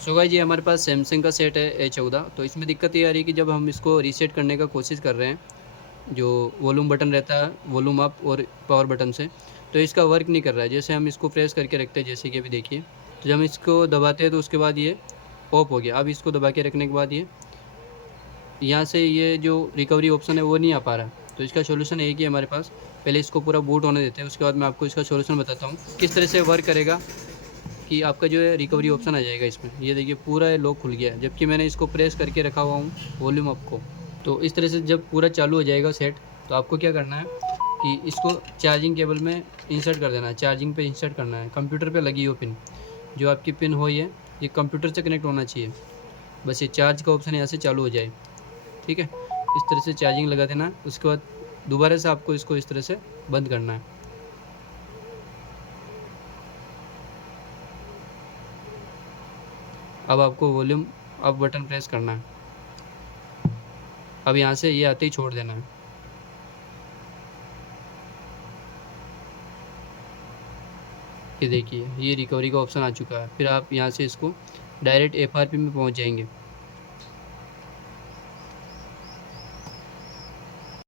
So guys, ये हमारे पास Samsung का सेट है A14। तो इसमें दिक्कत ये आ रही है कि जब हम इसको रीसेट करने का कोशिश कर रहे हैं, जो वॉल्यूम बटन रहता है, वॉल्यूम अप और पावर बटन से, तो इसका वर्क नहीं कर रहा है। जैसे हम इसको प्रेस करके रखते हैं, जैसे कि अभी देखिए, तो जब हम इसको दबाते हैं तो उसके बाद ये ऑफ हो गया। अब इसको दबा के रखने के बाद ये यहाँ से ये जो रिकवरी ऑप्शन है वो नहीं आ पा रहा। तो इसका सॉल्यूशन एक ही है हमारे पास। पहले इसको पूरा बूट होने देते हैं, उसके बाद मैं आपको इसका सॉल्यूशन बताता हूँ किस तरह से वर्क करेगा, कि आपका जो है रिकवरी ऑप्शन आ जाएगा इसमें। ये देखिए पूरा लॉक खुल गया है, जबकि मैंने इसको प्रेस करके रखा हुआ हूँ वॉल्यूम अप को। तो इस तरह से जब पूरा चालू हो जाएगा सेट, तो आपको क्या करना है कि इसको चार्जिंग केबल में इंसर्ट कर देना है, चार्जिंग पे इंसर्ट करना है। कंप्यूटर पे लगी हो पिन, जो आपकी पिन हो ये कंप्यूटर से कनेक्ट होना चाहिए। बस ये चार्ज का ऑप्शन यहाँ से चालू हो जाए, ठीक है। इस तरह से चार्जिंग लगा देना है। उसके बाद दोबारा से आपको इसको इस तरह से बंद करना है। अब आपको वॉल्यूम अप बटन प्रेस करना है। अब यहाँ से ये आते ही छोड़ देना है। ये देखिए, ये रिकवरी का ऑप्शन आ चुका है। फिर आप यहाँ से इसको डायरेक्ट FRP में पहुँच जाएंगे।